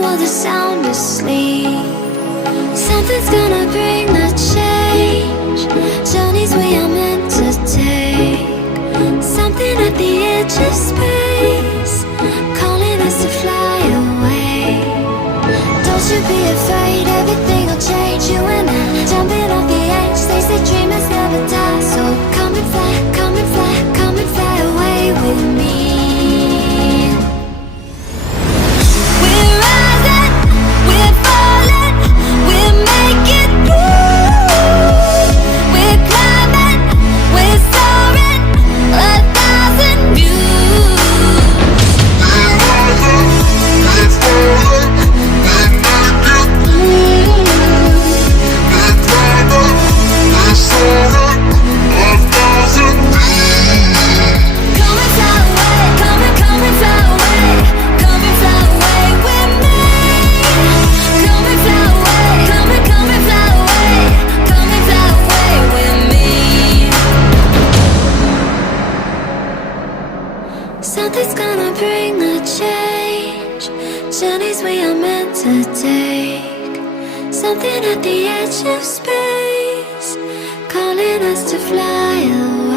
while they're sound asleep. Something's gonna bring the change. Journeys we are meant to take. Something at the edge of space, calling us to fly away. Don't you be afraid, everything will change. You and I, jumping off the edge. They say dreamers never die. So come and fly, come and fly, come and fly away with me. We're rising, we're falling, we're making through. We're climbing, we're soaring, 1,000 views. We're rising, we're falling, we're making through. We're climbing, we're soaring, 1,000 views. Come and fly away, come and fly away, come and fly away with me. Come and fly away, come and fly away, come and fly away with me. Something's gonna bring the change. Journeys we are meant to take. Something at the edge of space, calling us to fly away.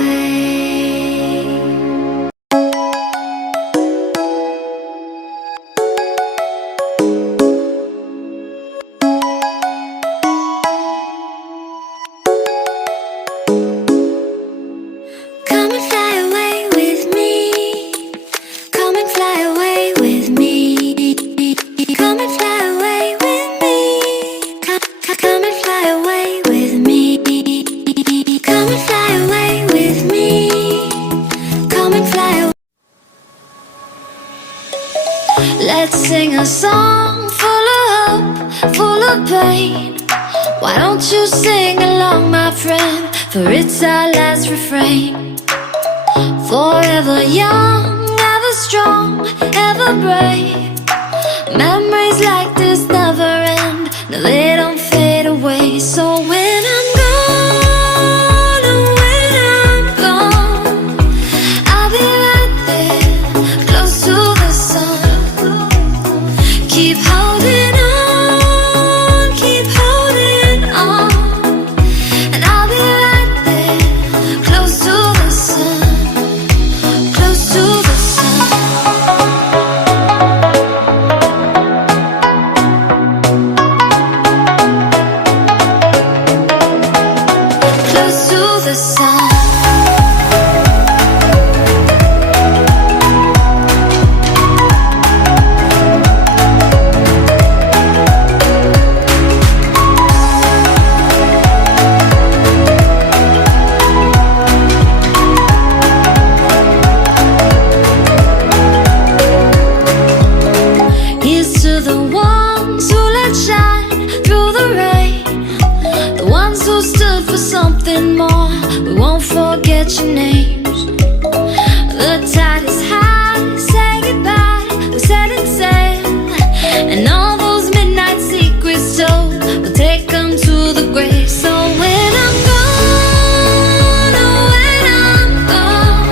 Come and fly away with me. Come and fly away with me. Come and fly away with me. Come and fly away with me. Come and fly away with me. Come and fly away. Let's sing a song full of hope, full of pain. Why don't you sing along, my friend? For it's our last refrain. Forever young, ever strong, ever brave. Memories like this never end. No, they don't fade away. So when I'm gone, oh, when I'm gone, I'll be right there, close to the sun. Keep holding on, keep holding on. And I'll be right there, close to the sun, close to the sun. Close to the sun. Here's to the ones who let shine through the rain, the ones who stood for something more. We won't forget your names. The tide is high, say goodbye, we're setting sail. And all those midnight secrets told, we'll take them to the grave. So when I'm gone, oh, when I'm gone,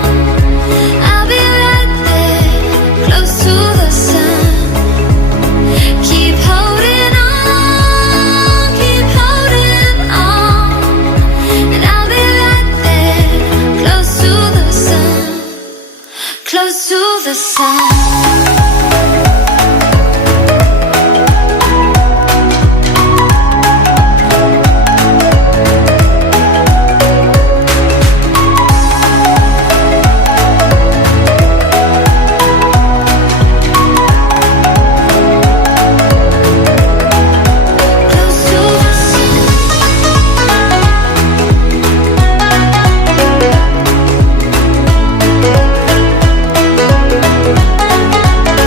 I'll be right there, close to the sun. Keep holding on, keep holding on. And I'll be right there, close to the sun, close to the sun. Close to the sun.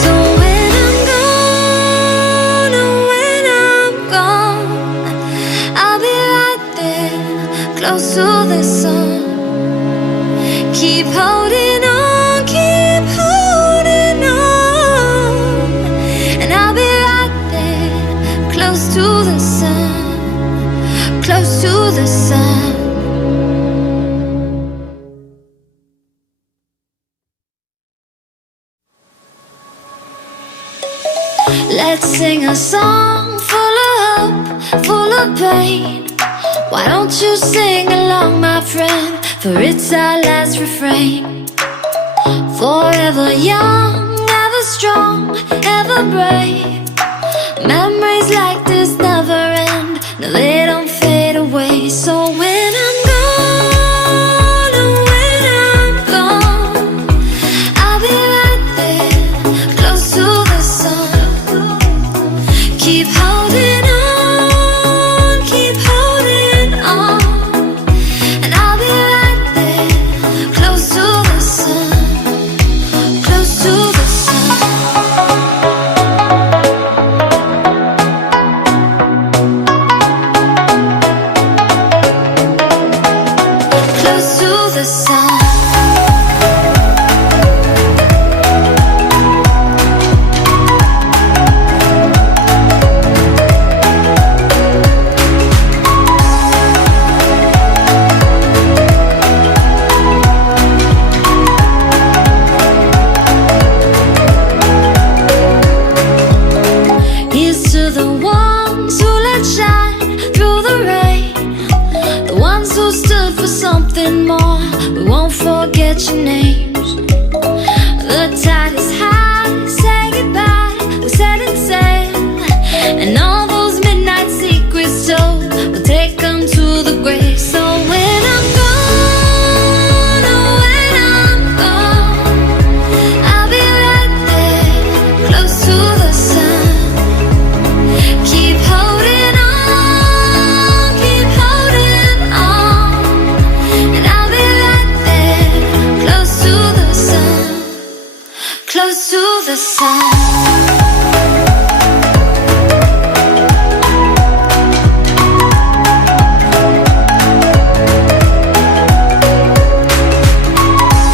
So when I'm gone, oh, when I'm gone, I'll be right there, close to the sun. Keep holding on, keep holding on. And I'll be right there, close to the sun, close to the sun. Let's sing a song full of hope, full of pain. Why don't you sing along, my friend? For it's our last refrain. Forever young, ever strong, ever brave. Memories like this never end. No, they don't fade away. So when I'm gone, oh, when I'm gone, I'll be right there, close to the sun. Keep holding on, keep holding on, and I'll be right there, close to the sun, close to the sun. Close to the sun. Here's to the ones who let shine through the rain, the ones who stood for something more. We won't forget your names. The tide is high, say goodbye, we're setting sail, and all those midnight secrets told, we'll take them to the grave. So when I'm gone, oh, when I'm gone, I'll be right there, close to the sun. Keep holding on, and I'll be right there, close to the sun, close to the sun. Close to the sun.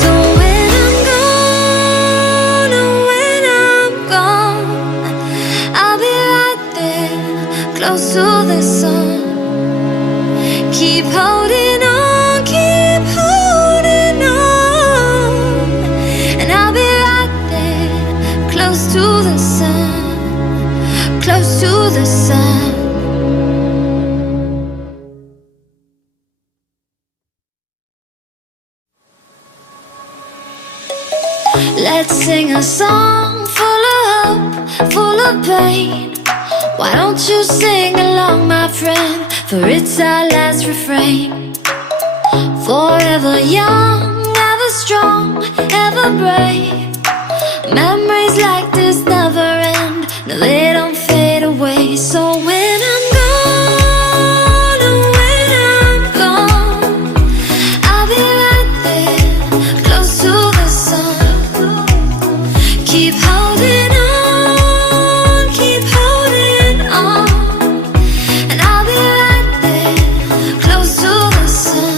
So when I'm gone, oh, when I'm gone, I'll be right there, close to the sun. Keep holding on, and I'll be right there, close to the sun, close to the sun. Let's sing a song full of hope, full of pain. Why don't you sing along, my friend? For it's our last refrain. Forever young, ever strong, ever brave. Memories like this never end. No, they don't fade away. So when I'm gone, oh, when I'm gone, I'll be right there, close to the sun. Keep holding on, and I'll be right there, close to the sun,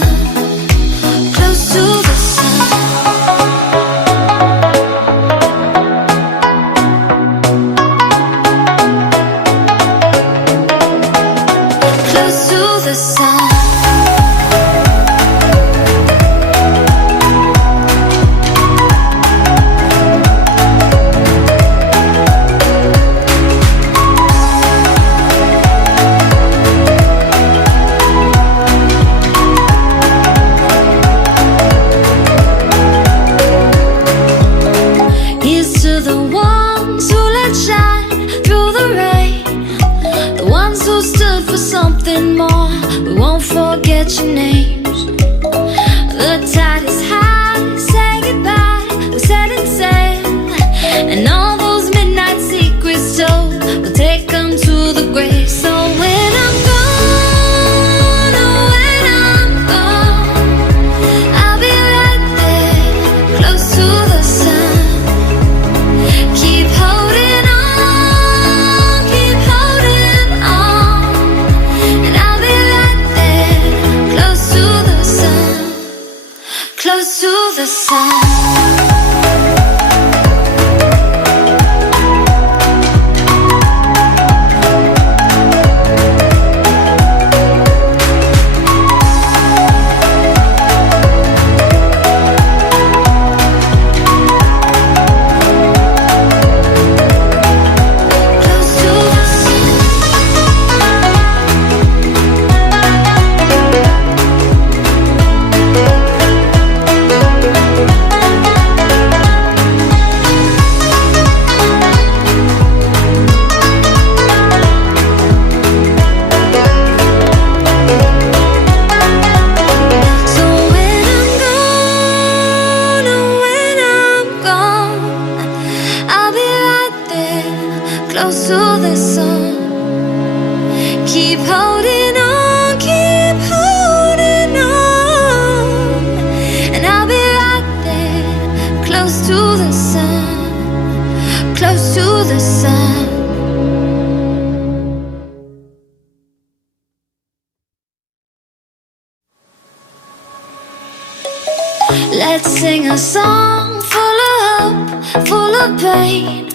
close to the sun. Close to the sun. Here's to the ones who let shine through the rain, the ones who stood for something more. We won't forget your names. The tide is high, say goodbye, we're setting sail, and all those midnight secrets told, we'll take them to the grave. So when I'm gone, the sun. Close to the sun. Keep holding on, keep holding on. And I'll be right there, close to the sun, close to the sun. Let's sing a song full of hope, full of pain.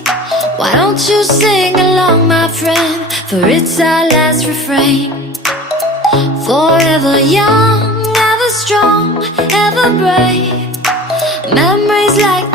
Why don't you sing along, my friend? For it's our last refrain. Forever young, ever strong, ever brave. Memories like